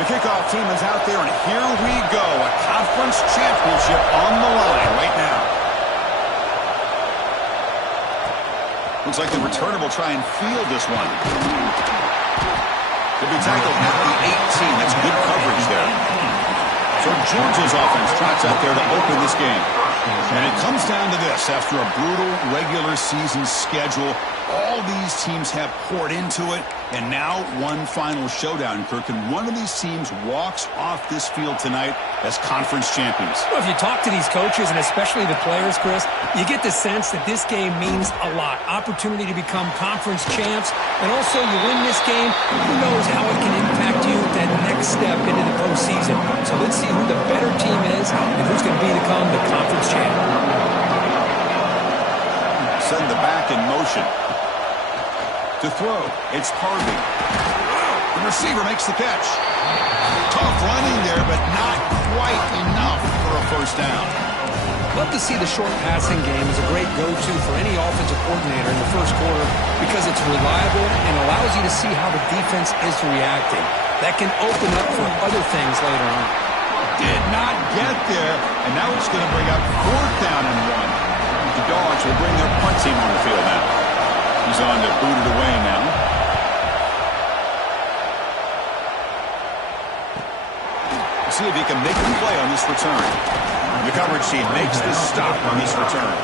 The kickoff team is out there, and here we go. A conference championship on the line right now. Looks like the returner will try and field this one. He'll be tackled at the 18. That's good coverage there. So Georgia's offense trots out there to open this game. And it comes down to this. After a brutal regular season schedule, all these teams have poured into it, and now one final showdown, Kirk. And one of these teams walks off this field tonight as conference champions. Well, if you talk to these coaches, and especially the players, Chris, you get the sense that this game means a lot. Opportunity to become conference champs, and also you win this game, who knows how it can impact you that next step into the postseason. So let's see who the better team is and who's going to become the conference champ. Send the back in motion. To throw, it's Harvey. The receiver makes the catch. Tough running there, but not quite enough for a first down. Love to see the short passing game as a great go-to for any offensive coordinator in the first quarter because it's reliable and allows you to see how the defense is reacting. That can open up for other things later on. Did not get there, and now it's going to bring up 4th down and 1. The Dogs will bring their punt team on the field now. He's on to boot it away now. See if he can make the play on this return. The coverage team makes this stop on this return.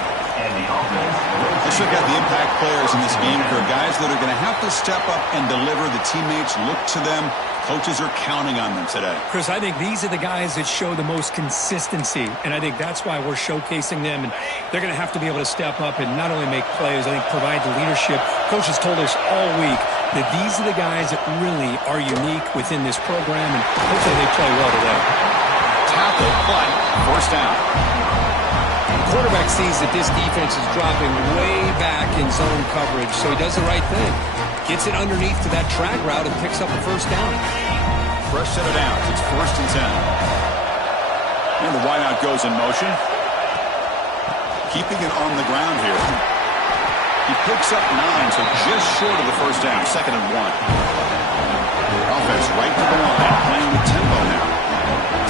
Let's look at the impact players in this game for guys that are going to have to step up and deliver. The teammates look to them. Coaches are counting on them today. Chris, I think these are the guys that show the most consistency, and I think that's why we're showcasing them. And they're going to have to be able to step up and not only make plays, I think provide the leadership. Coaches told us all week that these are the guys that really are unique within this program, and hopefully they play well today. Tackle, but first down. The quarterback sees that this defense is dropping way back in zone coverage, so he does the right thing. Gets it underneath to that track route and picks up a first down. Fresh set of downs. It's 1st and 10. And the wideout goes in motion. Keeping it on the ground here. He picks up 9, so just short of the first down. 2nd and 1. Offense right to the line, playing with tempo now.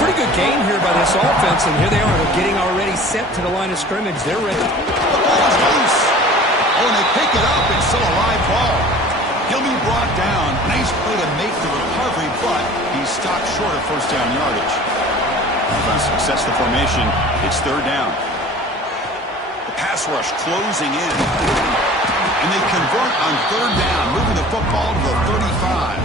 Pretty good gain here by this offense, and here they are. They're getting already set to the line of scrimmage. They're ready. The ball is loose. Oh, and they pick it up. It's still a live ball. He'll be brought down. Nice play to make the recovery, but he's stopped short of first down yardage. Offense success the formation. It's 3rd down. The pass rush closing in. And they convert on 3rd down, moving the football to the 35.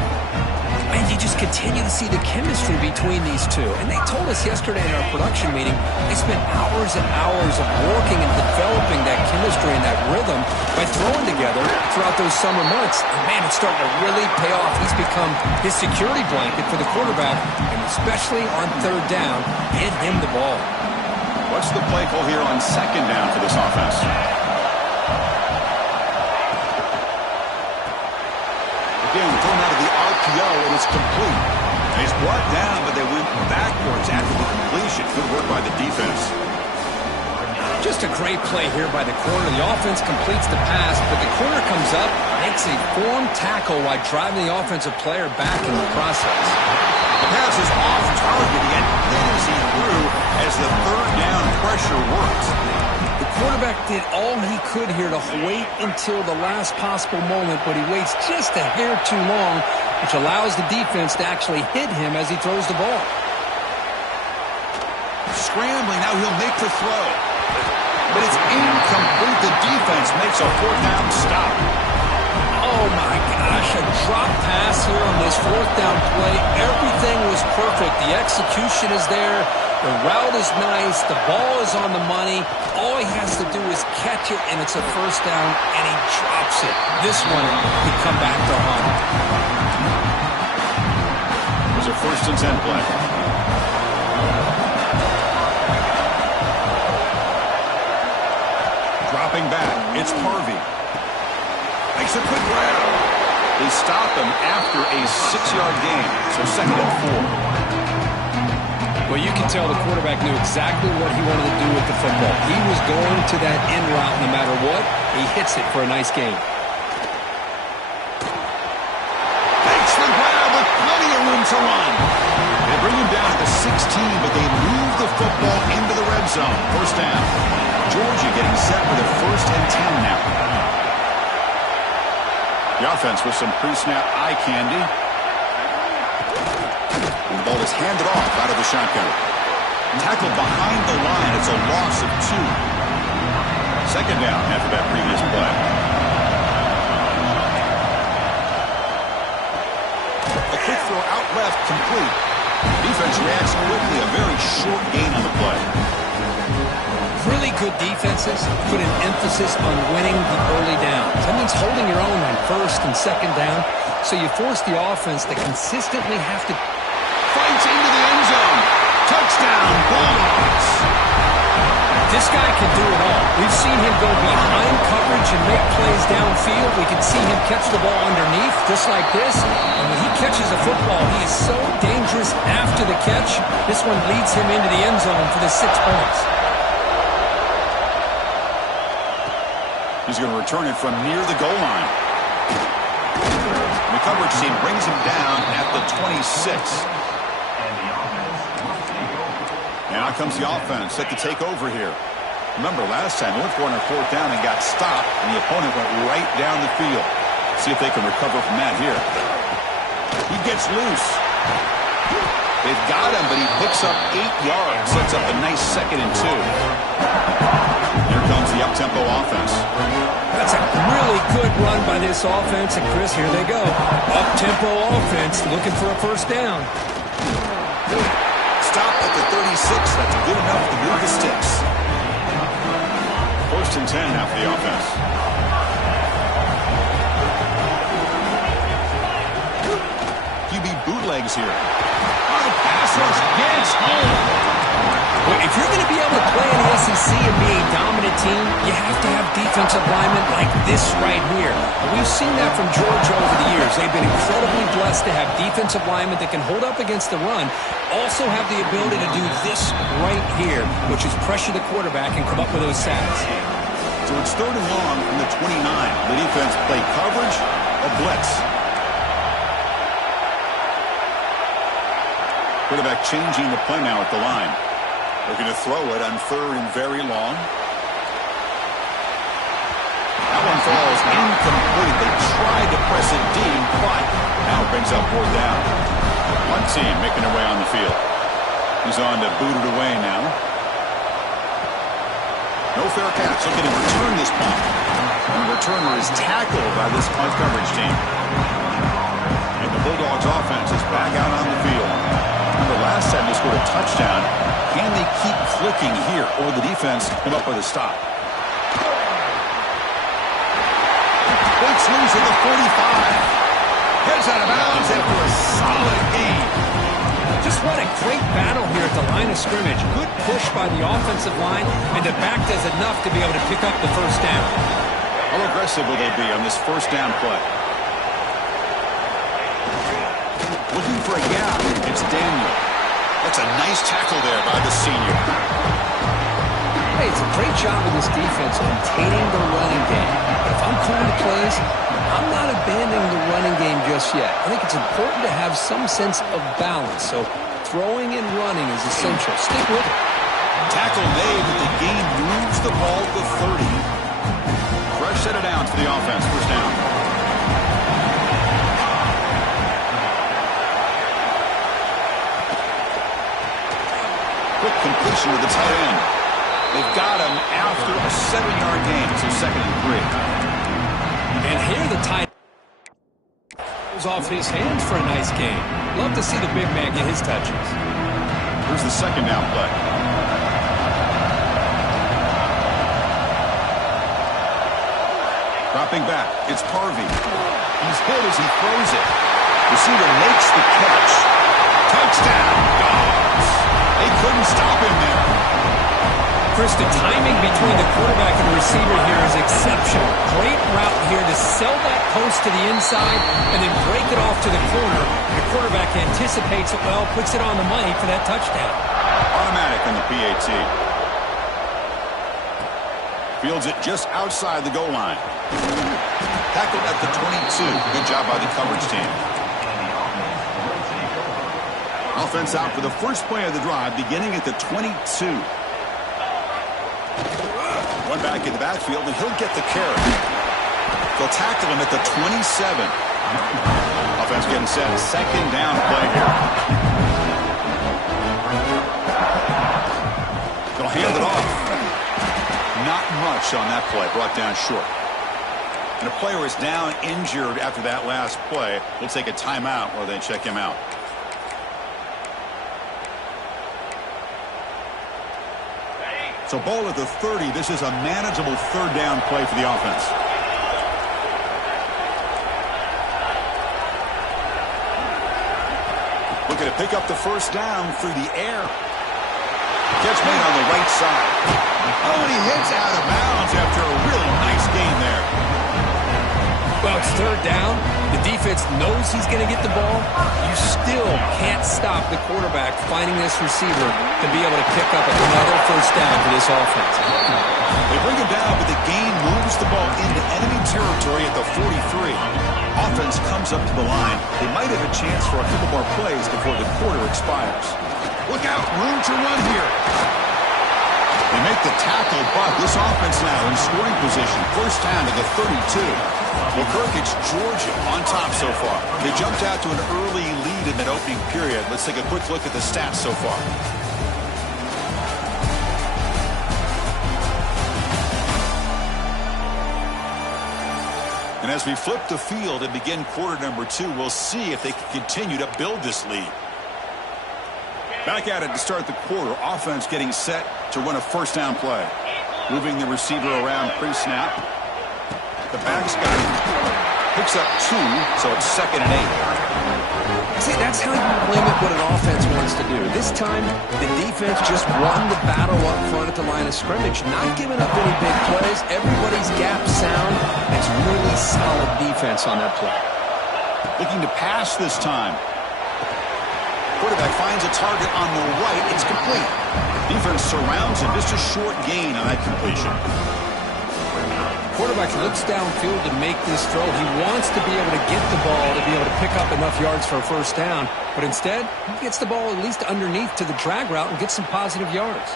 And you just continue to see the chemistry between these two. And they told us yesterday in our production meeting, they spent hours and hours of working and developing that chemistry and that rhythm by throwing together throughout those summer months. And man, it's starting to really pay off. He's become his security blanket for the quarterback, and especially on 3rd down, get him the ball. What's the play call here on 2nd down for this offense? Again, thrown out of the RPO, and it's complete. He's brought down, but they went backwards after the completion. Good work by the defense. Just a great play here by the corner. The offense completes the pass, but the corner comes up, makes a form tackle while driving the offensive player back in the process. The pass is off target, yet as he threw as the 3rd down pressure worked. The quarterback did all he could here to wait until the last possible moment, but he waits just a hair too long, which allows the defense to actually hit him as he throws the ball. Scrambling, now he'll make the throw. But it's incomplete. The defense makes a 4th down stop. Oh my gosh, a drop pass here on this 4th down play. Everything was perfect. The execution is there. The route is nice. The ball is on the money. All he has to do is catch it, and it's a first down, and he drops it. This one could come back to haunt him. It was a 1st and 10 play. Dropping back, it's Harvey. Makes a quick grab. They stop him after a 6-yard gain, so 2nd and 4. Well, you can tell the quarterback knew exactly what he wanted to do with the football. He was going to that end route no matter what. He hits it for a nice gain. Makes the grab with plenty of room to run. bring him down at the 16, but they move the football into the red zone. First down. Georgia getting set for the 1st and 10 now. The offense with some pre-snap eye candy. And the ball is handed off out of the shotgun. Tackled behind the line. It's a loss of 2. Second down after that previous play. A quick throw out left, complete. Defense reacts quickly. A very short gain on the play. Really good defenses put an emphasis on winning the early down. That means holding your own on 1st and 2nd down. So you force the offense to consistently have to fights into the end zone. Touchdown, Bulldogs. This guy can do it all. We've seen him go behind coverage and make plays downfield. We can see him catch the ball underneath, just like this. And when he catches a football, he is so dangerous after the catch. This one leads him into the end zone for the 6 points. He's going to return it from near the goal line. The coverage team brings him down at the 26. Now comes the offense set to take over here. Remember, last time they went for it on 4th down and got stopped, and the opponent went right down the field. See if they can recover from that here. He gets loose. They've got him, but he picks up 8 yards. Sets up a nice 2nd and 2. Here comes the up-tempo offense. That's a really good run by this offense. And, Chris, here they go. Up-tempo offense looking for a 1st down. Stop at the 36. That's good enough to move the sticks. 1st and 10 now for the offense. QB bootlegs here. Oh, pass rush gets home. Well, if you're going to be able to play in the SEC and be a dominant team, you have to have defensive linemen like this right here. And we've seen that from Georgia over the years. They've been incredibly blessed to have defensive linemen that can hold up against the run, also have the ability to do this right here, which is pressure the quarterback and come up with those sacks. So it's 3rd and long from the 29. The defense play coverage or blitz. Quarterback changing the play now at the line. Looking to throw it on 3rd and very long. That one falls incomplete. They tried to press it deep, but now brings up 4th down. One team making their way on the field. He's on to boot it away now. No fair catch. Looking to return this punt. And the returner is tackled by this punt coverage team. And the Bulldogs offense is back out on the field. The last time they scored a touchdown. Can they keep clicking here, or the defense come up with a stop? Breaks loose at the 45. Heads out of bounds after a solid game. Just what a great battle here at the line of scrimmage. Good push by the offensive line, and the back does enough to be able to pick up the 1st down. How aggressive will they be on this 1st down play? Looking for a gap. It's Daniel. That's a nice tackle there by the senior. Hey, it's a great job of this defense containing the running game. If I'm calling the plays, I'm not abandoning the running game just yet. I think it's important to have some sense of balance. So throwing and running is essential. Stick with it. Tackle made, but the game moves the ball to 30. Fresh set of downs for the offense. 1st down. Quick completion to the tight end. They've got him after a 7-yard gain. So 2nd and 3. And here the tight end goes off his hands for a nice gain. Love to see the big man get his touches. Here's the 2nd down play. Dropping back. It's Harvey. He's hit as he throws it. Receiver makes the catch. Touchdown, Dogs. They couldn't stop him there. Chris, the timing between the quarterback and the receiver here is exceptional. Great route here to sell that post to the inside and then break it off to the corner. The quarterback anticipates it well, puts it on the money for that touchdown. Automatic on the PAT. Fields it just outside the goal line. Tackled at the 22. Good job by the coverage team. Offense out for the first play of the drive, beginning at the 22. One back in the backfield, and he'll get the carry. They'll tackle him at the 27. Offense getting set. Second down play here. They'll hand it off. Not much on that play. Brought down short. And a player is down injured after that last play. We'll take a timeout while they check him out. So ball at the 30. This is a manageable third down play for the offense. Looking to pick up the first down through the air. Catch made on the right side. Oh, and he hits out of bounds after a really nice gain there. Well, it's third down. The defense knows he's going to get the ball. You still can't stop the quarterback finding this receiver to be able to pick up another first down for this offense. They bring him down, but the gain moves the ball into enemy territory at the 43. Offense comes up to the line. They might have a chance for a couple more plays before the quarter expires. Look out, room to run here. They make the tackle, but this offense now in scoring position. First down to the 32. Well, Kirk, it's Georgia on top so far. They jumped out to an early lead in that opening period. Let's take a quick look at the stats so far. And as we flip the field and begin quarter number 2, we'll see if they can continue to build this lead. Back at it to start the quarter. Offense getting set to run a first down play. Moving the receiver around pre-snap. The back's got it. Picks up 2, so it's 2nd and 8. See, that's how you limit what an offense wants to do. This time, the defense just won the battle up front at the line of scrimmage, not giving up any big plays. Everybody's gap sound. It's really solid defense on that play. Looking to pass this time. Quarterback finds a target on the right. It's complete. Defense surrounds him. Just a short gain on that completion. Quarterback looks downfield to make this throw. He wants to be able to get the ball to be able to pick up enough yards for a first down. But instead, he gets the ball at least underneath to the drag route and gets some positive yards.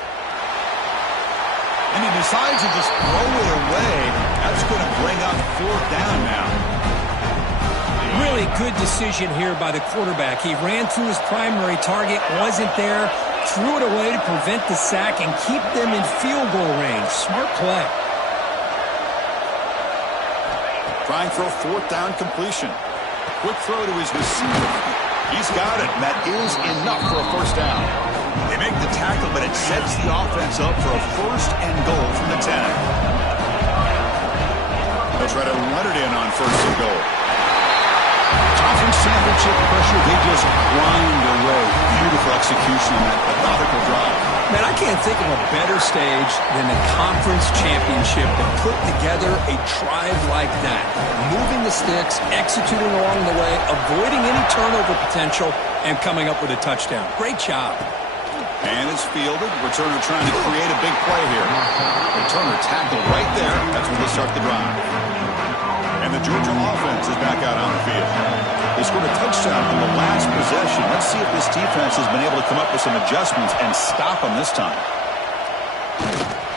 And he decides to just throw it away. That's going to bring up fourth down now. Really good decision here by the quarterback. He ran through his primary target, wasn't there, threw it away to prevent the sack and keep them in field goal range. Smart play. Trying for a fourth down completion. Quick throw to his receiver. He's got it. That is enough for a first down. They make the tackle, but it sets the offense up for a first and goal from the 10. They'll try to run it in on first and goal. Tough championship pressure. They just grind away. Beautiful execution on that methodical drive. Man, I can't think of a better stage than the conference championship to put together a drive like that. Moving the sticks, executing along the way, avoiding any turnover potential, and coming up with a touchdown. Great job. And it's fielded. Returner trying to create a big play here. Returner tackled right there. That's when they start the drive. And the Georgia offense is back out on the field. They scored a touchdown on the last possession. Let's see if this defense has been able to come up with some adjustments and stop them this time.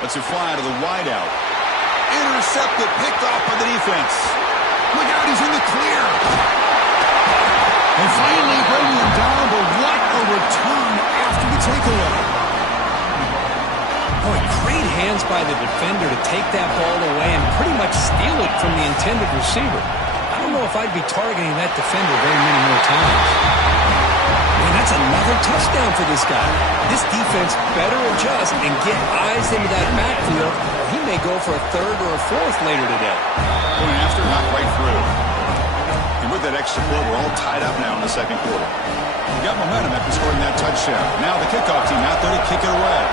Let's it fly to the wideout. Intercepted, picked off by the defense. Look out, he's in the clear. And finally bringing him down, but what a return after the takeaway. Boy, great hands by the defender to take that ball away and pretty much steal it from the intended receiver. I don't know if I'd be targeting that defender very many more times. Man, that's another touchdown for this guy. This defense better adjust and get eyes into that backfield. He may go for a third or a fourth later today. Going after, not right through. And with that extra point, we're all tied up now in the second quarter. We got momentum after scoring that touchdown. Now the kickoff team out there to kick it away.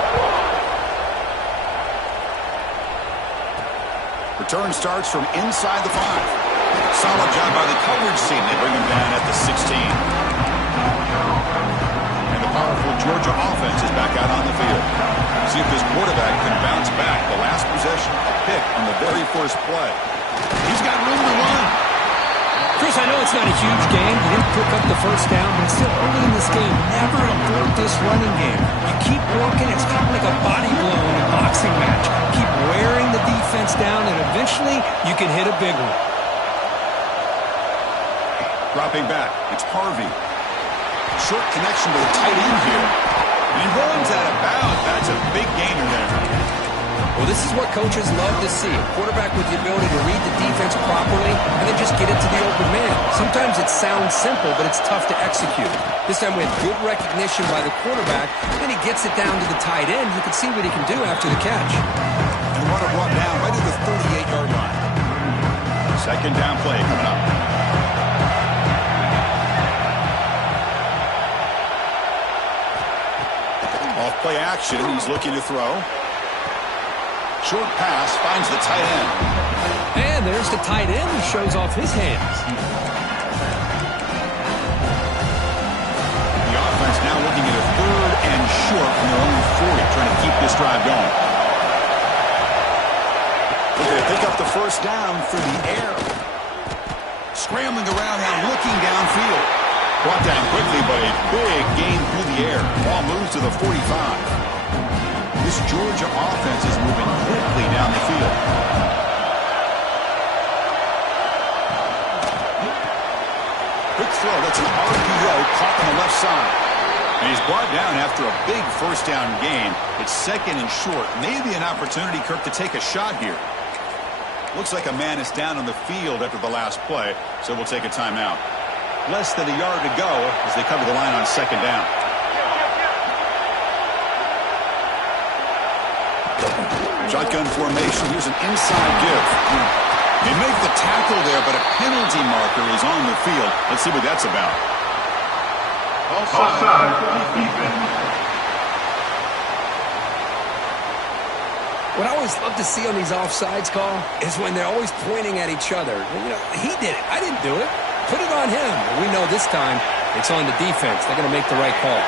Return starts from inside the 5. Solid job by the coverage team. They bring him down at the 16. And the powerful Georgia offense is back out on the field. See if this quarterback can bounce back. The last possession, a pick on the very first play. He's got room to run. Chris, I know it's not a huge game. He didn't put pick up the first down, but still early in this game, never abort this running game. You keep working, it's kind of like a body blow in a boxing match. Keep wearing the defense down, and eventually you can hit a big one. Dropping back, it's Harvey. Short connection to the tight end here. And he runs out of bounds. That's a big gainer there. Well, this is what coaches love to see. A quarterback with the ability to read the defense properly and then just get it to the open man. Sometimes it sounds simple, but it's tough to execute. This time we had good recognition by the quarterback. Then he gets it down to the tight end. You can see what he can do after the catch. And the runner brought down right at the 38-yard line. Second down play coming up. Off play action. He's looking to throw. Short pass finds the tight end. And there's the tight end who shows off his hands. The offense now looking at a third and short from their own 40, trying to keep this drive going. Looking to pick up the first down through the air. Scrambling around now, looking downfield. Brought down quickly, but a big gain through the air. Ball moves to the 45. This Georgia offense is moving quickly down the field. Quick throw. That's an RPO caught on the left side. And he's brought down after a big first down gain. It's second and short. Maybe an opportunity, Kirk, to take a shot here. Looks like a man is down on the field after the last play, so we'll take a timeout. Less than a yard to go as they cover the line on second down. Shotgun formation. Here's an inside give. They make the tackle there, but a penalty marker is on the field. Let's see what that's about. Offside. What I always love to see on these offsides call is when they're always pointing at each other. You know, he did it. I didn't do it. Put it on him. We know this time it's on the defense. They're going to make the right call.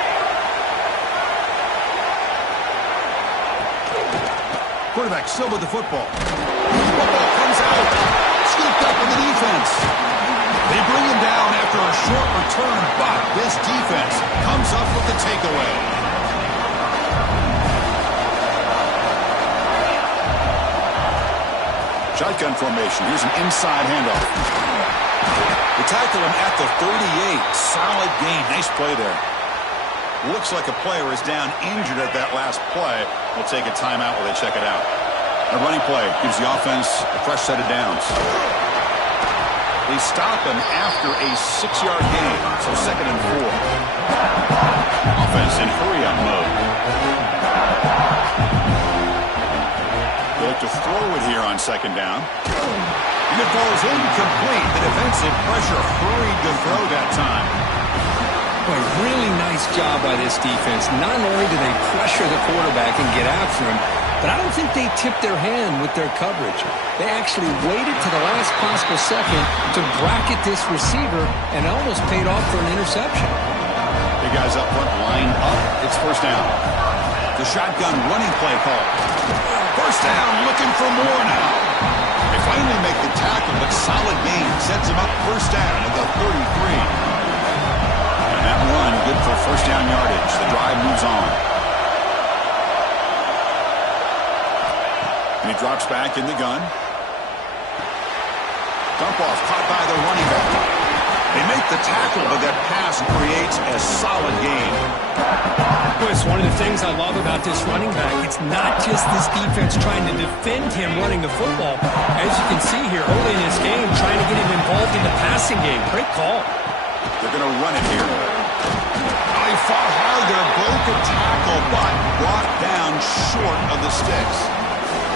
Quarterback still with the football. Football comes out. Scooped up in the defense. They bring him down after a short return, but this defense comes up with the takeaway. Shotgun formation. Here's an inside handoff. They tackle him at the 38. Solid gain. Nice play there. Looks like a player is down injured at that last play. We'll take a timeout while they check it out. A running play gives the offense a fresh set of downs. They stop him after a 6-yard gain, so second and 4. Offense in hurry-up mode. They look to throw it here on second down. And it falls incomplete. The defensive pressure hurried to throw that time. A really nice job by this defense. Not only do they pressure the quarterback and get after him, but I don't think they tipped their hand with their coverage. They actually waited to the last possible second to bracket this receiver, and it almost paid off for an interception. The guys up front lined up. It's first down. The shotgun running play call. First down, looking for more now. They finally make the tackle, but solid gain sets them up first down at the 33. And that run, good for first down yardage. The drive moves on. And he drops back in the gun. Dump off, caught by the running back. They make the tackle, but that pass creates a solid gain. Chris, one of the things I love about this running back, it's not just this defense trying to defend him running the football. As you can see here, early in this game, trying to get him involved in the passing game. Great call. They're going to run it here. They fought hard there, broke a tackle, but brought down short of the sticks.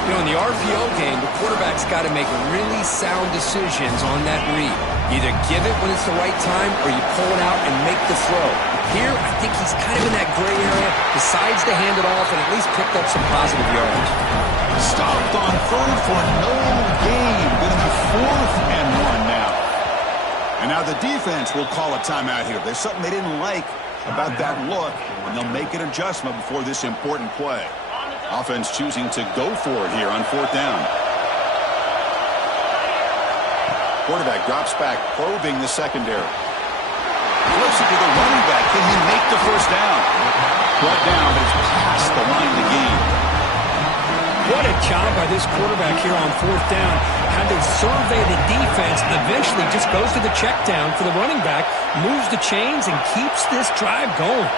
You know, in the RPO game, the quarterback's got to make really sound decisions on that read. Either give it when it's the right time or you pull it out and make the throw. Here, I think he's kind of in that gray area, decides to hand it off and at least picked up some positive yards. Stopped on third for no gain. Going to be 4th and 1 now. And now the defense will call a timeout here. There's something they didn't like about that look, and they'll make an adjustment before this important play. Offense choosing to go for it here on 4th down. Quarterback drops back, probing the secondary. first down. Brought down, but it's past the line to gain. What a job by this quarterback here on fourth down. Had to survey the defense, eventually just goes to the check down for the running back, moves the chains, and keeps this drive going.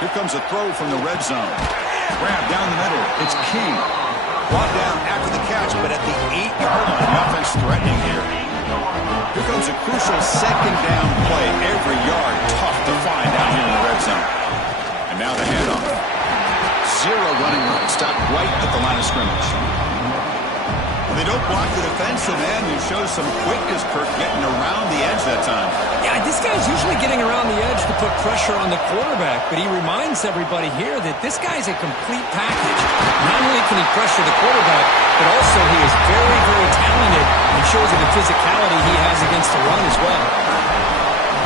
Here comes a throw from the red zone. Grab down the middle. It's King. Brought down after the catch, but at the 8-yard line. The offense threatening here. Here comes a crucial second down play. Every yard tough to find down here in the red zone. And now the handoff. Zero running room. Stopped right at the line of scrimmage. They don't block the defensive end, who shows some quickness, Kirk, getting around the edge that time. Yeah, this guy's usually getting around the edge to put pressure on the quarterback, but he reminds everybody here that this guy's a complete package. Not only can he pressure the quarterback, but also he is very, very talented and shows you the physicality he has against the run as well.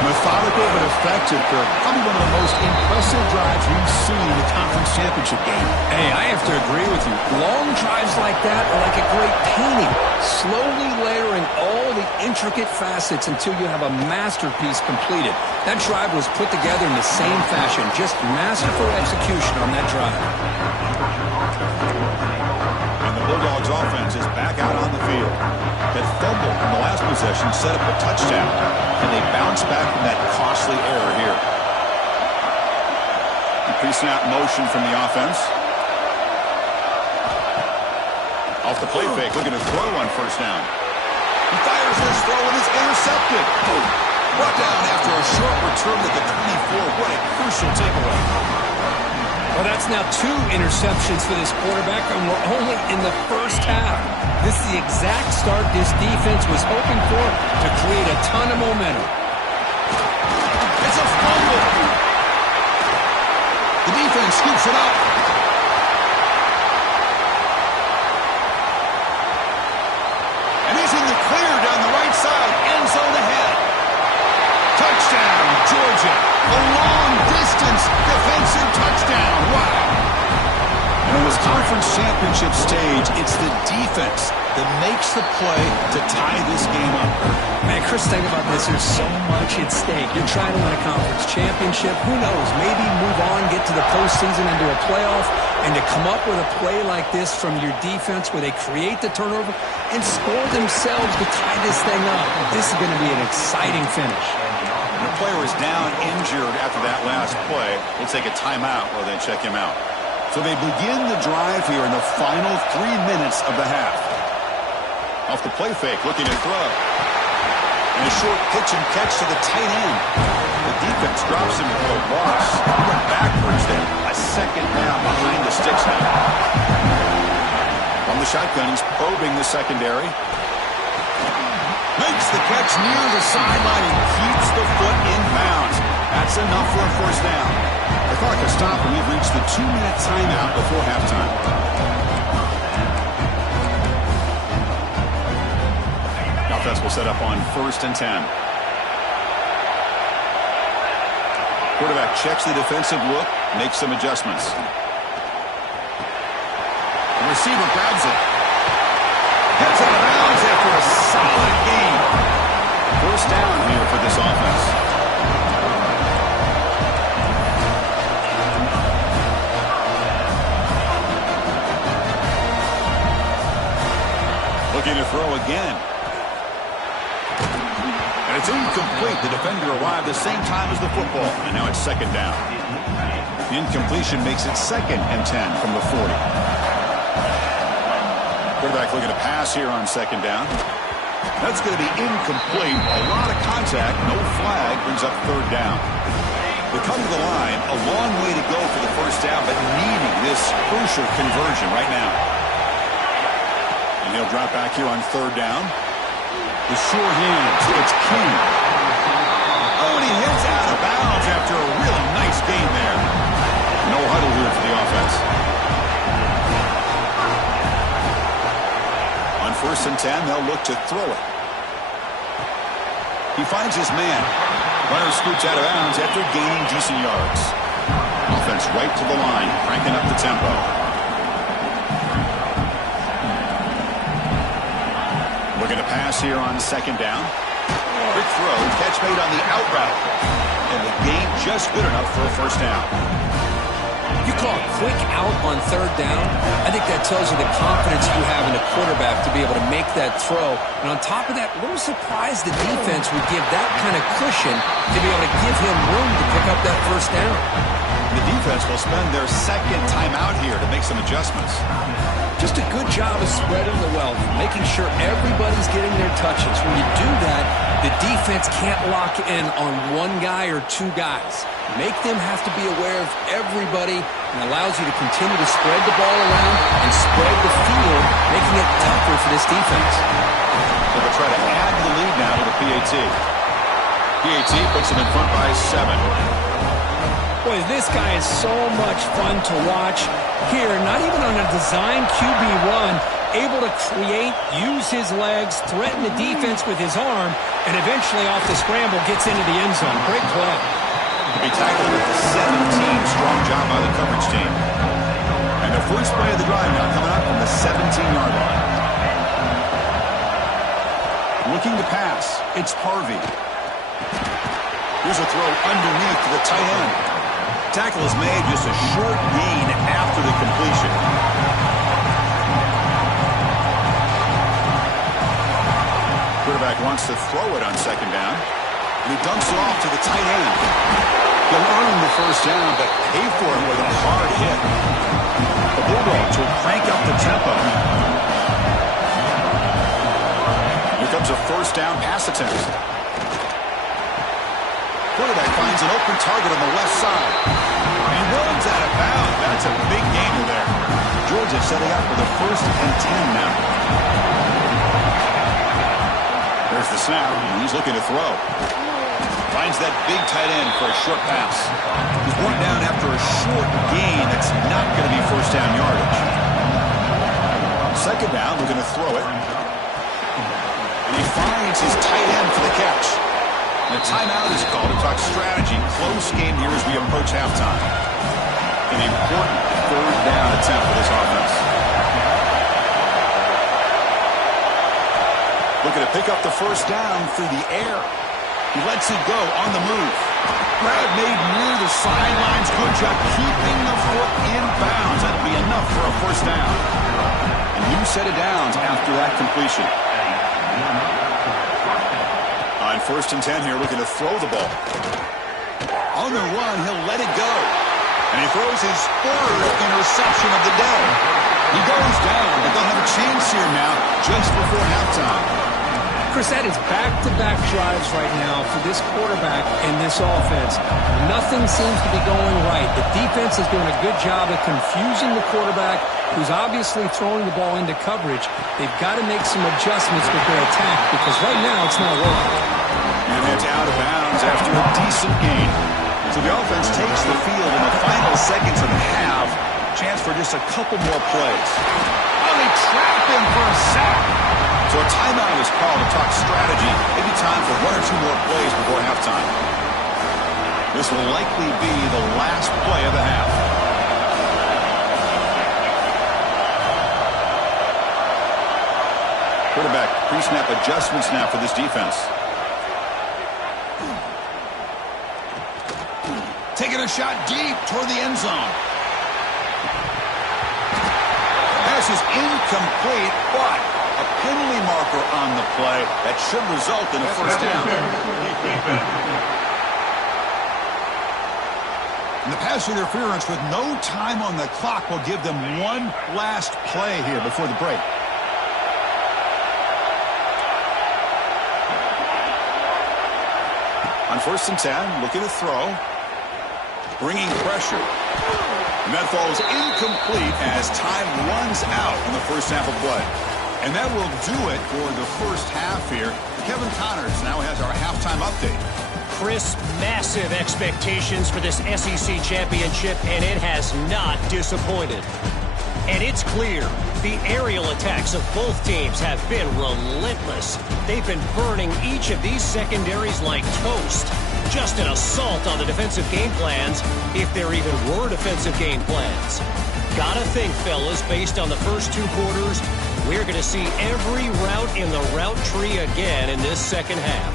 Methodical but effective, Kirk. Probably one of the most impressive drives we've seen in the conference championship game. Hey, I have to agree with you. Long drives like that are like a great painting, slowly layering all the intricate facets until you have a masterpiece completed. That drive was put together in the same fashion, just masterful execution on that drive. And the Bulldogs offense is back out on the field. That fumble in the last possession set up a touchdown, and they bounce back from that costly error here. Pre-snap motion from the offense. Off the play fake, looking to throw on first down. He fires this throw and it's intercepted. Brought down after a short return to the 24. What a crucial takeaway. Well, that's now 2 interceptions for this quarterback, and we're only in the first half. This is the exact start this defense was hoping for to create a ton of momentum. It's a fumble. The defense scoops it up. And he's in the clear down the right side. End zone ahead. Touchdown, Georgia. A long-distance defensive touchdown. Wow. And on this conference championship stage, it's the defense that makes the play to tie this game up. Man, Chris, think about this. There's so much at stake. You're trying to win a conference championship. Who knows? Maybe move on, get to the postseason, into a playoff. And to come up with a play like this from your defense where they create the turnover and score themselves to tie this thing up. This is going to be an exciting finish. The player is down injured after that last play. We'll take a timeout while they check him out. So they begin the drive here in the final 3 minutes of the half. Off the play fake, looking to throw. And a short pitch and catch to the tight end. The defense drops him for a loss. He went backwards there. A second down behind the sticks now. From the shotgun, he's probing the secondary. Makes the catch near the sideline and keeps the foot in bounds. That's enough for a first down. The clock has stopped and we've reached the 2-minute timeout before halftime. Offense will set up on 1st and 10. Quarterback checks the defensive look, makes some adjustments. The receiver grabs it. Gets out of bounds after a solid gain. First down here for this offense. Looking to throw again. And it's incomplete. The defender arrived the same time as the football. And now it's second down. The incompletion makes it 2nd and 10 from the 40. Quarterback looking to pass here on second down. That's going to be incomplete. A lot of contact. No flag. Brings up 3rd down. They come to the line. A long way to go for the first down, but needing this crucial conversion right now. And he'll drop back here on 3rd down. The short hands. It's King. Oh, and he hits out of bounds after a really nice gain there. No huddle here for the offense. On 1st and 10, they'll look to throw it. He finds his man. Runner scoots out of bounds after gaining decent yards. Offense right to the line, cranking up the tempo. Looking to pass here on second down. Quick throw, catch made on the out route. And the gain just good enough for a first down. You call a quick out on third down, I think that tells you the confidence you have in the quarterback to be able to make that throw. And on top of that, a little surprised the defense would give that kind of cushion to be able to give him room to pick up that first down. The defense will spend their second timeout here to make some adjustments. Just a good job of spreading the wealth, making sure everybody's getting their touches. When you do that, the defense can't lock in on one guy or two guys. Make them have to be aware of everybody and allows you to continue to spread the ball around and spread the field, making it tougher for this defense. They'll try to add to the lead now with a PAT. PAT puts them in front by 7. Boy, this guy is so much fun to watch. Here, not even on a design QB run, able to create, use his legs, threaten the defense with his arm, and eventually off the scramble gets into the end zone. Great play. To be tackled at the 17. Strong job by the coverage team. And the first play of the drive now coming up from the 17-yard line. Looking to pass. It's Harvey. Here's a throw underneath to the tight end. Tackle is made, just a short gain after the completion. Quarterback wants to throw it on second down. And he dumps it off to the tight end. He'll earn the first down, but pay for it with a hard hit. The Bulldogs will crank up the tempo. Here comes a first down pass attempt. Quarterback finds an open target on the left side. And runs out of bounds. That's a big gainer there. Georgia setting up with a 1st and 10 now. There's the snap, and he's looking to throw. Finds that big tight end for a short pass. He's brought down after a short gain. That's not going to be first down yardage. Second down, looking to throw it. And he finds his tight end for the catch. And a timeout is called to talk strategy. Close game here as we approach halftime. An important third down attempt for this offense. Looking to pick up the first down through the air. He lets it go on the move. Grab made near the sidelines. Good job keeping the foot in bounds. That'll be enough for a first down. A new set of downs after that completion. On 1st and 10 here, looking to throw the ball. On the run, he'll let it go. And he throws his 3rd interception of the day. He goes down, but they'll have a chance here now just before halftime. Chris, that is back-to-back drives right now for this quarterback and this offense. Nothing seems to be going right. The defense is doing a good job of confusing the quarterback, who's obviously throwing the ball into coverage. They've got to make some adjustments with their attack because right now it's not working. And it's out of bounds after a decent gain. So the offense takes the field in the final seconds of the half. Chance for just a couple more plays. Oh, they trap him for a sack. So a timeout is called to talk strategy. Maybe time for 1 or 2 more plays before halftime. This will likely be the last play of the half. Quarterback pre-snap adjustments now for this defense. Taking a shot deep toward the end zone. Pass is incomplete, but a penalty marker on the play that should result in a first down. And the pass interference with no time on the clock will give them one last play here before the break. On 1st and 10, looking to throw. Bringing pressure. And that falls incomplete as time runs out in the first half of play. And that will do it for the first half here. Kevin Connors now has our halftime update. Chris, massive expectations for this SEC championship, and it has not disappointed. And it's clear the aerial attacks of both teams have been relentless. They've been burning each of these secondaries like toast. Just an assault on the defensive game plans, if there even were defensive game plans. Gotta think, fellas, based on the first 2 quarters, we're going to see every route in the route tree again in this second half.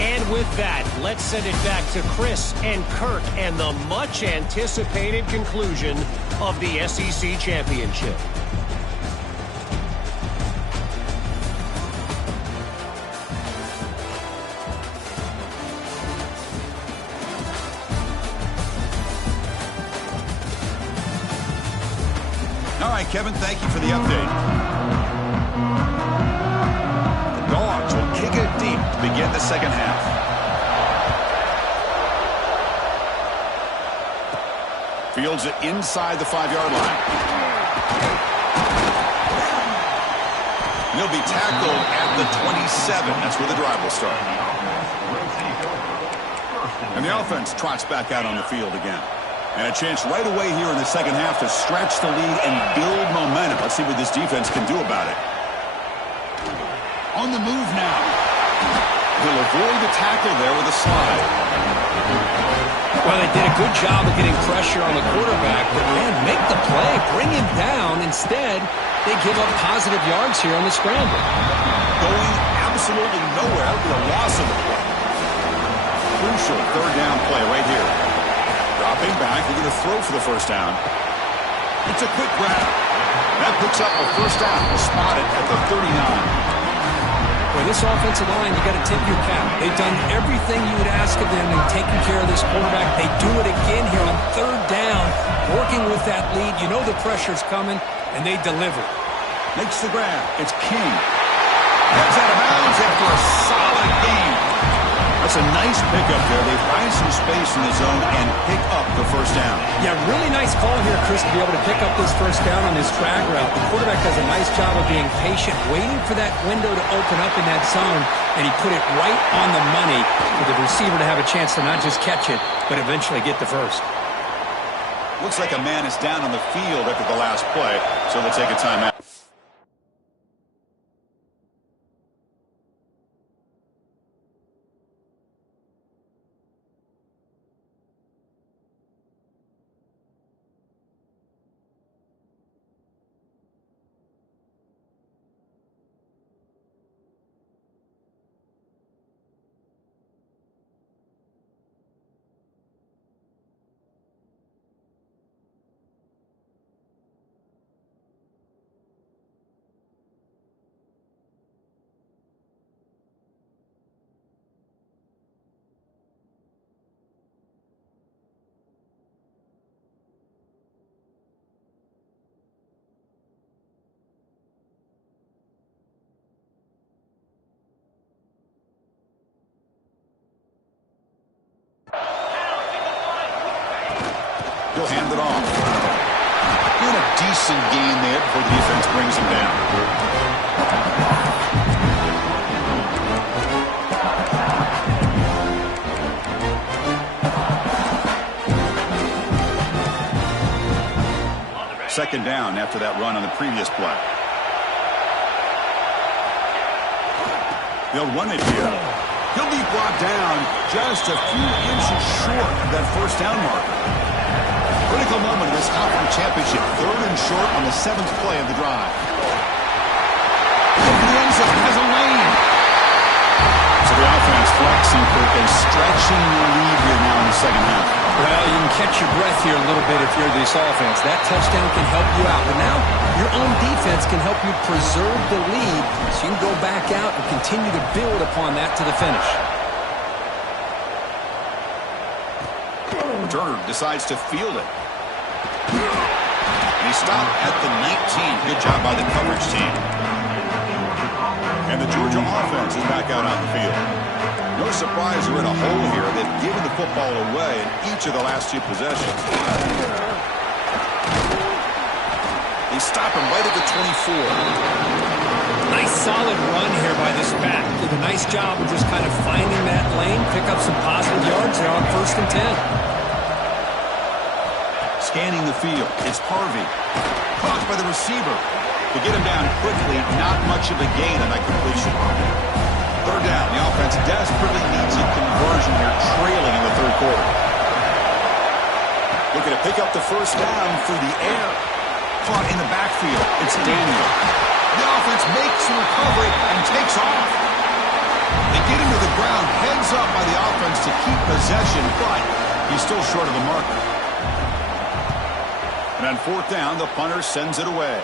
And with that, let's send it back to Chris and Kirk and the much-anticipated conclusion of the SEC Championship. All right, Kevin, thank you for the update. The Dogs will kick it deep to begin the second half. Fields it inside the 5-yard line. He'll be tackled at the 27. That's where the drive will start. And the offense trots back out on the field again. And a chance right away here in the second half to stretch the lead and build momentum. Let's see what this defense can do about it. On the move now. He'll avoid the tackle there with a slide. Well, they did a good job of getting pressure on the quarterback, but, man, make the play, bring him down. Instead, they give up positive yards here on the scramble. Going absolutely nowhere. That would be a loss of the play. Crucial third down play right here. Dropping back, they're going to throw for the first down. It's a quick grab. That picks up a first down. Spotted at the 39. Well, this offensive line, you got to tip your cap. They've done everything you would ask of them in taking care of this quarterback. They do it again here on third down, working with that lead. You know the pressure's coming, and they deliver. Makes the grab. It's King. Heads out of bounds after a solid game. That's a nice pickup there. They find some space in the zone and pick up the first down. Yeah, really nice call here, Chris, to be able to pick up this first down on this drag route. The quarterback does a nice job of being patient, waiting for that window to open up in that zone, and he put it right on the money for the receiver to have a chance to not just catch it, but eventually get the first. Looks like a man is down on the field after the last play, so they'll take a timeout. He'll hand it off. Doing a decent gain there before the defense brings him down. Second down after that run on the previous play. They'll run it here. He'll be brought down just a few inches short of that first down marker. Critical moment of this conference championship. Third and short on the 7th play of the drive. Over the end zone, has a lane. So the offense flexing, and stretching the lead here now in the second half. Well, you can catch your breath here a little bit if you're this offense. That touchdown can help you out. But now your own defense can help you preserve the lead so you can go back out and continue to build upon that to the finish. Turner decides to field it. And he stopped at the 19. Good job by the coverage team. And the Georgia offense is back out on the field. No surprise you're in a hole here. They've given the football away in each of the last 2 possessions. They stop him right at the 24. Nice solid run here by this back. Did a nice job of just kind of finding that lane, pick up some positive yards there on 1st and 10. Scanning the field, it's Harvey. Caught by the receiver. To get him down quickly, not much of a gain on that completion. Third down, the offense desperately needs a conversion here, trailing in the 3rd quarter. Looking to pick up the first down through the air. Caught in the backfield, it's Daniel. The offense makes the recovery and takes off. They get him to the ground, heads up by the offense to keep possession, but he's still short of the mark. And on fourth down, the punter sends it away.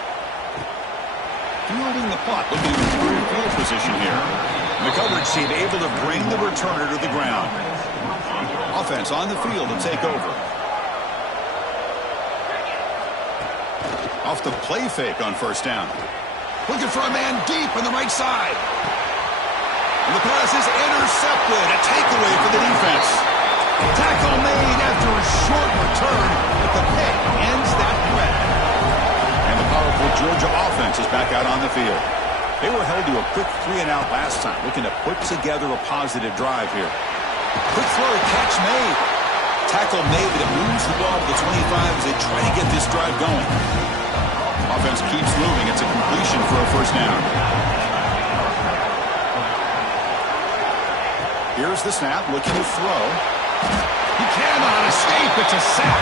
Fielding the punt, looking to improve field position here. And the coverage team able to bring the returner to the ground. Offense on the field to take over. Off the play fake on first down. Looking for a man deep on the right side. And the pass is intercepted. A takeaway for the defense. Tackle made after a short return, but the pick ends that threat. And the powerful Georgia offense is back out on the field. They were held to a quick 3-and-out last time, looking to put together a positive drive here. Quick throw, catch made. Tackle made, but it moves the ball to the 25 as they try to get this drive going. Offense keeps moving. It's a completion for a first down. Here's the snap, looking to throw. He cannot escape. It's a sack.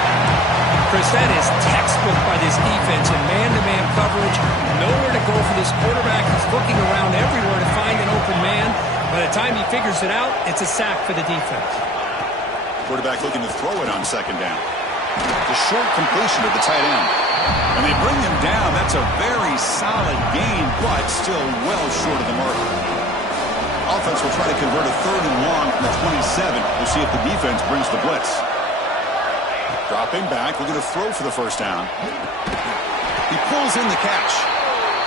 Chris, that is textbook by this defense in man-to-man coverage. Nowhere to go for this quarterback. He's looking around everywhere to find an open man. By the time he figures it out, it's a sack for the defense. Quarterback looking to throw it on second down. The short completion to the tight end. And they bring him down. That's a very solid gain, but still well short of the mark. Offense will try to convert a 3rd and long from the 27. We'll see if the defense brings the blitz. Dropping back, looking to throw for the first down. He pulls in the catch.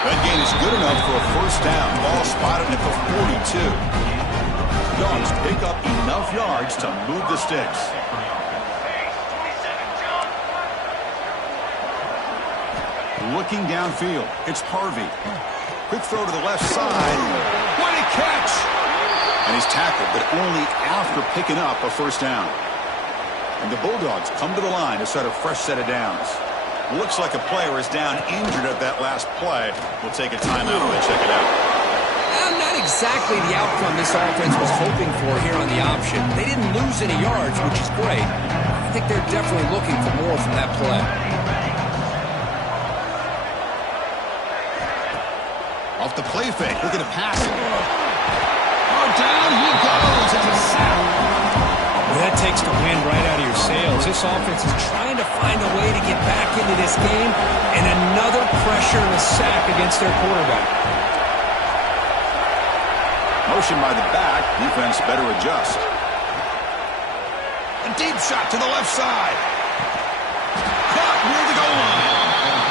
That gain is good enough for a first down. Ball spotted at the 42. Dogs pick up enough yards to move the sticks. Looking downfield, it's Harvey. Quick throw to the left side. What a catch! And he's tackled, but only after picking up a first down. And the Bulldogs come to the line to start a fresh set of downs. Looks like a player is down injured at that last play. We'll take a timeout when they check it out. Not exactly the outcome this offense was hoping for here on the option. They didn't lose any yards, which is great. I think they're definitely looking for more from that play. Off the play fake, looking to pass it. Oh, down he goes. It's a sack. Well, that takes the wind right out of your sails. This offense is trying to find a way to get back into this game, and another pressure and a sack against their quarterback. Motion by the back. Defense better adjust. A deep shot to the left side. Caught near the goal line.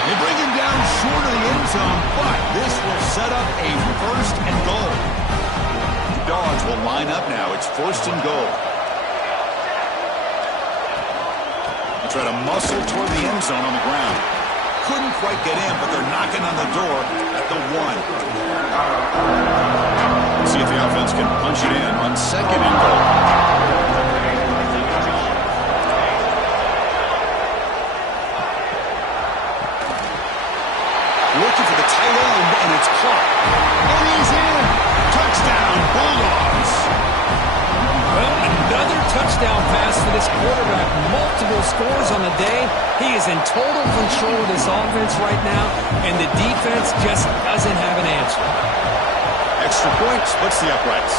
They bring him down short of the end zone, but this will set up a 1st and goal. The Dogs will line up now. It's 1st and goal. They try to muscle toward the end zone on the ground. Couldn't quite get in, but they're knocking on the door at the 1. Let's see if the offense can punch it in on 2nd and goal. Looking for the tight end, and it's caught. And he's in. Touchdown, Bulldogs. Well, another touchdown pass for this quarterback. Multiple scores on the day. He is in total control of this offense right now, and the defense just doesn't have an answer. Extra point splits the uprights.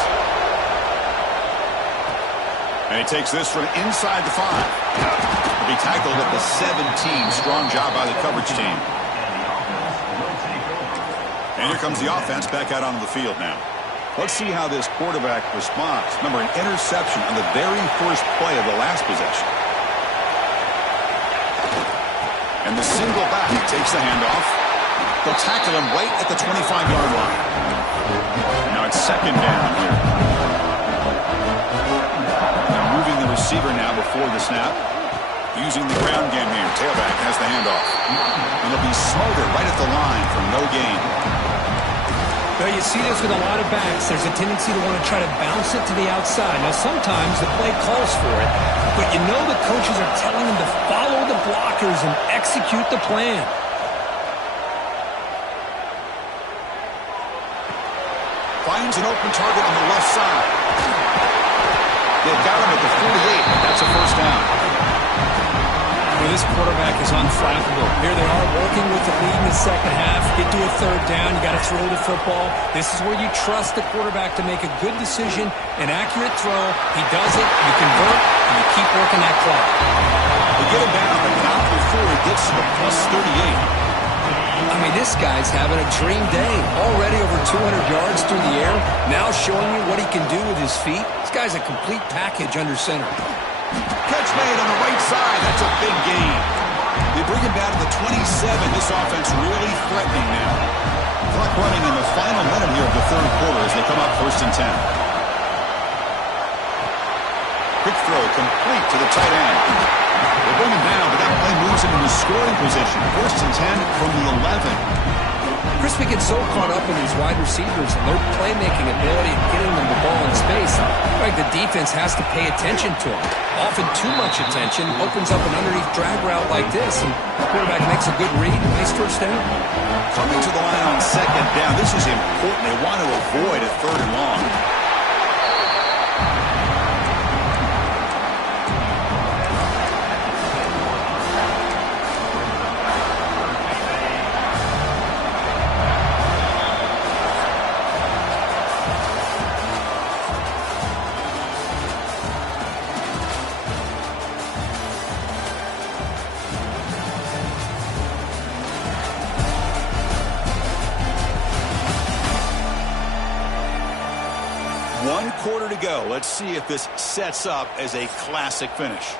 And he takes this from inside the 5. He'll be tackled at the 17. Strong job by the coverage team. And here comes the offense back out onto the field now. Let's see how this quarterback responds. Remember, an interception on the very first play of the last possession. And the single back takes the handoff. They'll tackle him right at the 25-yard line. Now it's 2nd down here. Now moving the receiver now before the snap. Using the ground game here. Tailback has the handoff. And they'll be smothered right at the line for no gain. Well, you see this with a lot of backs. There's a tendency to want to try to bounce it to the outside. Now, sometimes the play calls for it, but you know the coaches are telling them to follow the blockers and execute the plan. Finds an open target on the left side. They've got him at the 48. That's a first down. Well, this quarterback is unflappable. Here they are working with the lead in the second half. Get to a third down. You got to throw the football. This is where you trust the quarterback to make a good decision, an accurate throw. He does it, you convert, and you keep working that clock. They get him down, but not before he gets to the plus 38. I mean, this guy's having a dream day. Already over 200 yards through the air. Now showing you what he can do with his feet. This guy's a complete package under center. Catch made on the right side. That's a big gain. They bring him down to the 27. This offense really threatening now. Clock running in the final minute here of the third quarter as they come up 1st and 10. Quick throw complete to the tight end. They bring him down, but that play moves him into scoring position. 1st and 10 from the 11. Crispy gets so caught up in these wide receivers and their playmaking ability and getting them the ball in space. Like the defense has to pay attention to them. Often too much attention opens up an underneath drag route like this, and the quarterback makes a good read. Nice first down. Coming to the line on 2nd down. This is important. They want to avoid a 3rd and long. Quarter to go. Let's see if this sets up as a classic finish.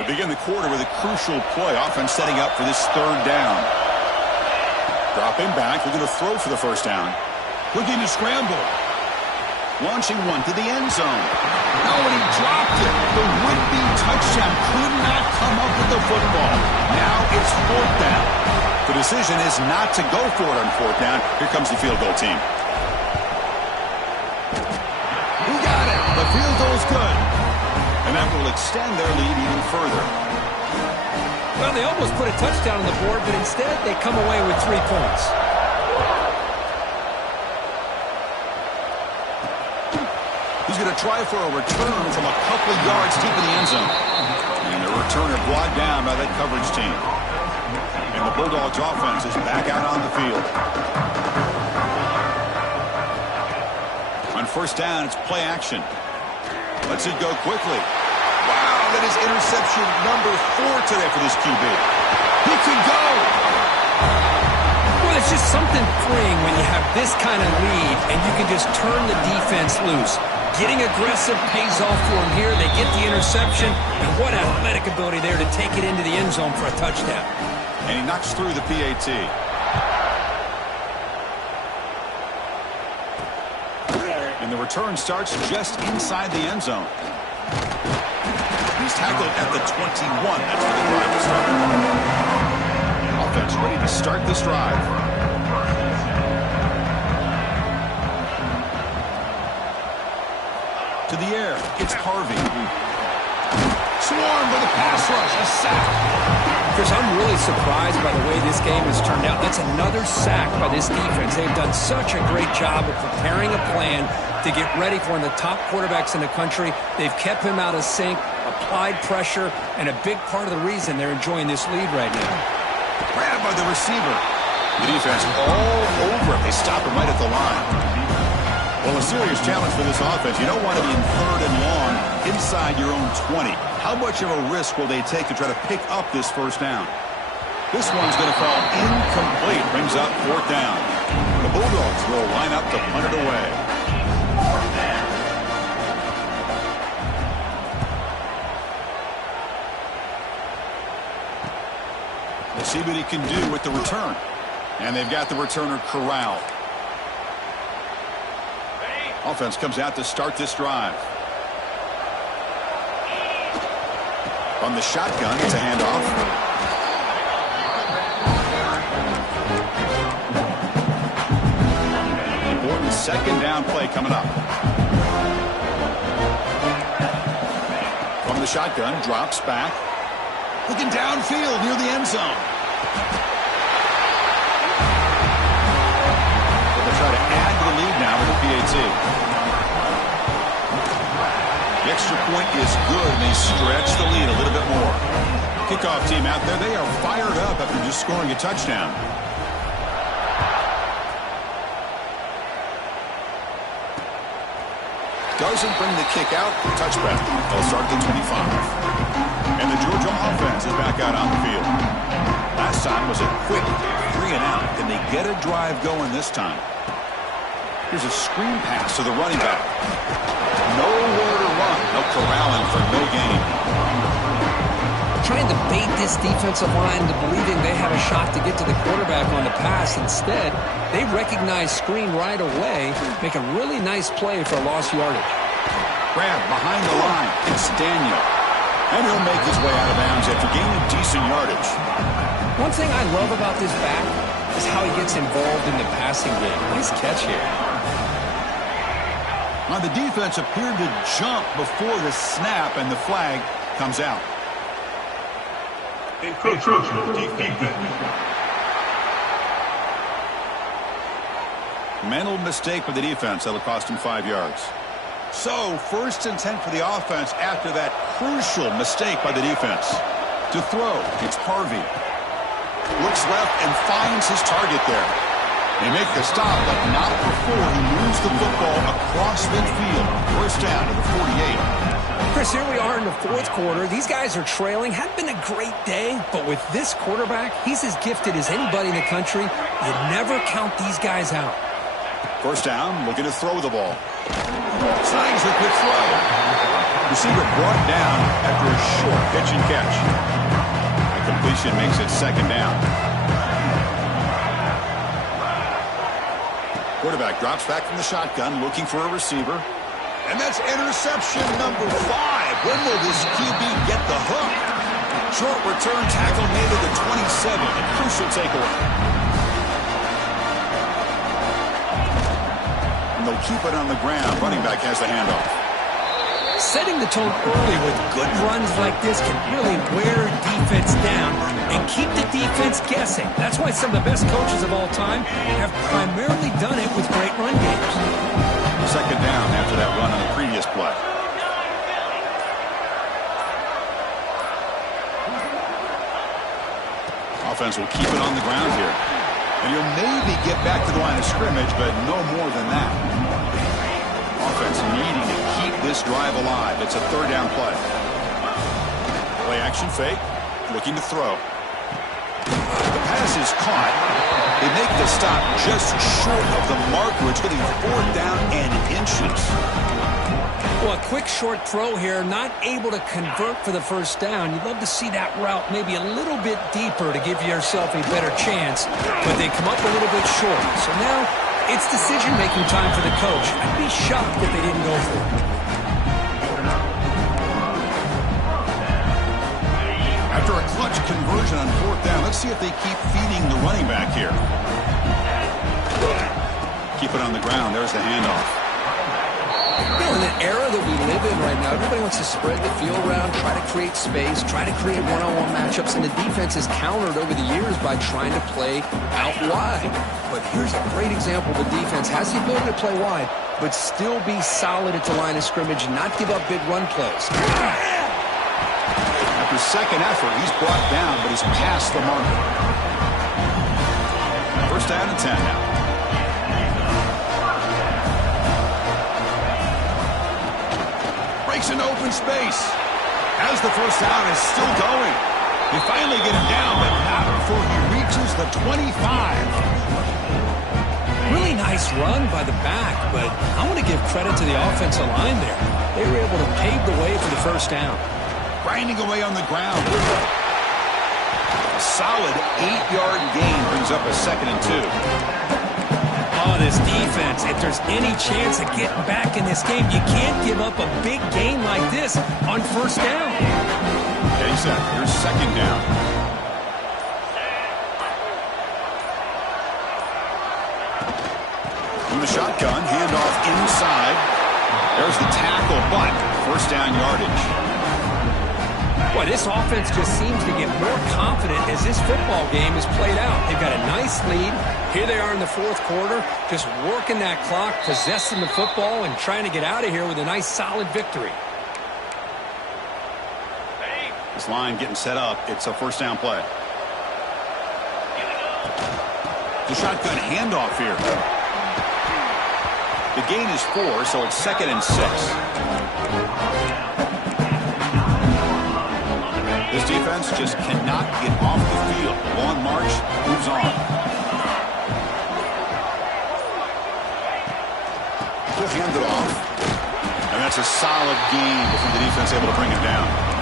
We begin the quarter with a crucial play. Offense setting up for this 3rd down. Dropping back. They're going to throw for the 1st down. Looking to scramble. Launching one to the end zone. Oh, and he dropped it. The would-be touchdown could not come up with the football. Now it's 4th down. The decision is not to go for it on 4th down. Here comes the field goal team. He got it. The field goal's good. And that will extend their lead even further. Well, they almost put a touchdown on the board, but instead they come away with 3 points. He's going to try for a return from a couple of yards deep in the end zone. And the returner brought down by that coverage team. And the Bulldogs offense is back out on the field. On 1st down, it's play action. Lets it go quickly. Wow, that is interception number 4 today for this QB. He can go. Well, it's just something freeing when you have this kind of lead and you can just turn the defense loose. Getting aggressive pays off for him here. They get the interception, and what athletic ability there to take it into the end zone for a touchdown. And he knocks through the PAT. And the return starts just inside the end zone. He's tackled at the 21. That's where the drive will start. Offense ready to start this drive. To the air, it's Harvey. Swarmed with a pass rush, a sack. Chris, I'm really surprised by the way this game has turned out. That's another sack by this defense. They've done such a great job of preparing a plan to get ready for one of the top quarterbacks in the country. They've kept him out of sync, applied pressure, and a big part of the reason they're enjoying this lead right now. Grabbed by the receiver. The defense all over it. They stop him right at the line. Well, a serious challenge for this offense. You don't want to be in 3rd and long inside your own 20. How much of a risk will they take to try to pick up this 1st down? This one's going to fall incomplete. Brings up 4th down. The Bulldogs will line up to punt it away. Let's see what he can do with the return. And they've got the returner corralled. Offense comes out to start this drive. From the shotgun, it's a handoff. Important 2nd down play coming up. From the shotgun, drops back. Looking downfield near the end zone. They'll try to add to the lead now with the PAT. extra point is good, and they stretch the lead a little bit more. Kickoff team out there, they are fired up after just scoring a touchdown. Doesn't bring the kick out. Touchback. They'll start at the 25. And the Georgia offense is back out on the field. Last time was a quick 3 and out. Can they get a drive going this time? Here's a screen pass to the running back. Nowhere to run. No corralling for no gain. Trying to bait this defensive line into believing they have a shot to get to the quarterback on the pass. Instead, they recognize screen right away, make a really nice play for lost yardage. Grab behind the line. It's Daniel. And he'll make his way out of bounds after gaining decent yardage. One thing I love about this back is how he gets involved in the passing game. Nice catch here. Now the defense appeared to jump before the snap, and the flag comes out. Mental mistake for the defense. That'll cost him 5 yards. So, first and 10 for the offense after that crucial mistake by the defense. To throw, it's Harvey. Looks left and finds his target there. They make the stop, but not before he moves the football across midfield. First down to the 48. Chris, here we are in the fourth quarter. These guys are trailing. Hadn't been a great day, but with this quarterback, he's as gifted as anybody in the country. You never count these guys out. First down, looking to throw the ball. Slides a good throw. Receiver brought down after a short pitch and catch. The completion makes it second down. Quarterback drops back from the shotgun, looking for a receiver. And that's interception number 5. When will this QB get the hook? Short return tackle made at the 27. A crucial takeaway. And they'll keep it on the ground. Running back has the handoff. Setting the tone early with good runs like this can really wear defense down and keep the defense guessing. That's why some of the best coaches of all time have primarily done it with great run games. Second down after that run on the previous play. Offense will keep it on the ground here. And you'll maybe get back to the line of scrimmage, but no more than that. Offense needing to keep this drive alive. It's a third down play. Play action fake. Looking to throw. The pass is caught. They make the stop just short of the marker. It's going to be fourth down and inches. Well, a quick short throw here, not able to convert for the first down. You'd love to see that route maybe a little bit deeper to give yourself a better chance, but they come up a little bit short. So now it's decision-making time for the coach. I'd be shocked if they didn't go for it. After a clutch conversion on fourth down, let's see if they keep feeding the running back here. Keep it on the ground. There's the handoff. You know, in the era that we live in right now, everybody wants to spread the field around, try to create space, try to create one-on-one matchups, and the defense has countered over the years by trying to play out wide. But here's a great example. The defense has the ability to play wide, but still be solid at the line of scrimmage, not give up big run plays. After second effort, he's brought down, but he's past the marker. First down and 10 now. Breaks into open space. As the first down is still going. They finally get him down, but not before he reaches the 25. Really nice run by the back, but I want to give credit to the offensive line there. They were able to pave the way for the first down. Grinding away on the ground. A solid 8-yard gain brings up a second and 2. Oh, this defense, if there's any chance of getting back in this game, you can't give up a big gain like this on first down. Okay, set. Here's second down. From the shotgun, handoff inside. There's the tackle, but first down yardage. Boy, this offense just seems to get more confident as this football game is played out. They've got a nice lead. Here they are in the fourth quarter, just working that clock, possessing the football, and trying to get out of here with a nice, solid victory. This line getting set up. It's a first down play. The shotgun handoff here. The gain is 4, so it's 2nd and 6. This defense just cannot get off the field. Long march, moves on. He'll hand it off. And that's a solid gain before the defense able to bring him down.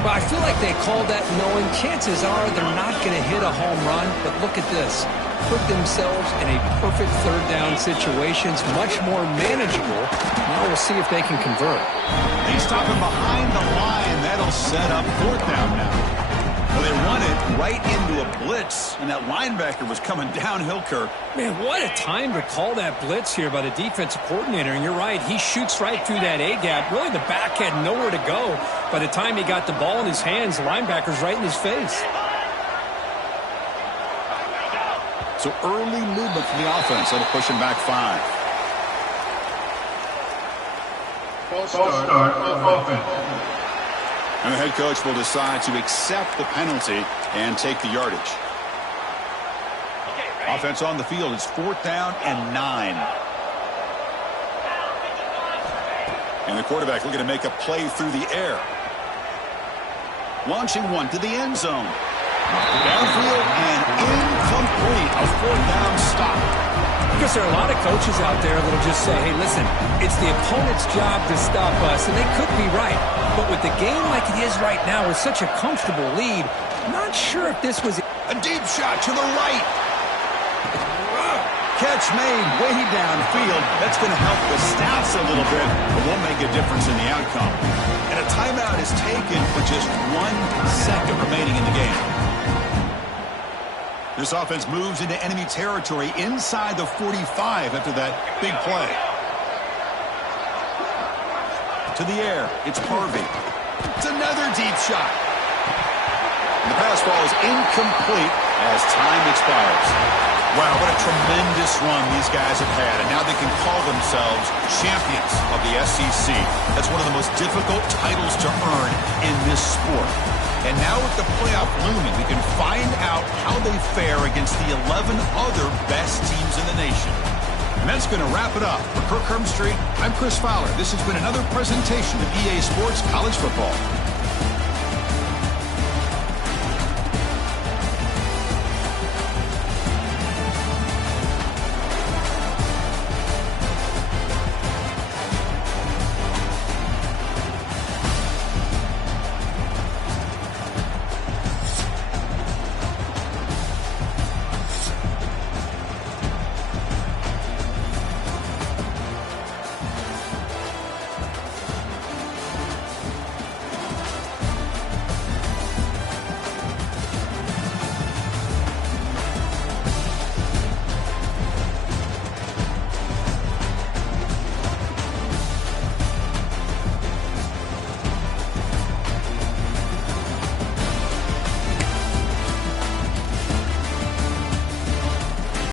Well, I feel like they called that knowing chances are they're not going to hit a home run. But look at this. Put themselves in a perfect third down situation. It's much more manageable. Now we'll see if they can convert. They stop him behind the line. That'll set up 4th down now. Well, they run it right into a blitz, and that linebacker was coming downhill, Kirk. Man, what a time to call that blitz here by the defensive coordinator. And you're right, he shoots right through that A-gap. Really, the back had nowhere to go. By the time he got the ball in his hands, the linebacker's right in his face. So early movement from the offense. That'll push him back 5. Start offense. And the head coach will decide to accept the penalty and take the yardage. Offense on the field. It's 4th down and 9. And the quarterback looking to make a play through the air. Launching one to the end zone. Downfield and incomplete. A 4th down stop. Because there are a lot of coaches out there that'll just say, hey, listen, it's the opponent's job to stop us, and they could be right. But with the game like it is right now with such a comfortable lead, I'm not sure if this was a deep shot to the right. Catch made way downfield. That's going to help the stats a little bit, but won't make a difference in the outcome. And a timeout is taken with just 1 second remaining in the game. This offense moves into enemy territory inside the 45 after that big play. To the air, it's Harvey. It's another deep shot. And the pass ball is incomplete as time expires. Wow, what a tremendous run these guys have had, and now they can call themselves champions of the SEC. That's one of the most difficult titles to earn in this sport. And now with the playoff looming, we can find out how they fare against the 11 other best teams in the nation. And that's going to wrap it up. For Kirk Street, I'm Chris Fowler. This has been another presentation of EA Sports College Football.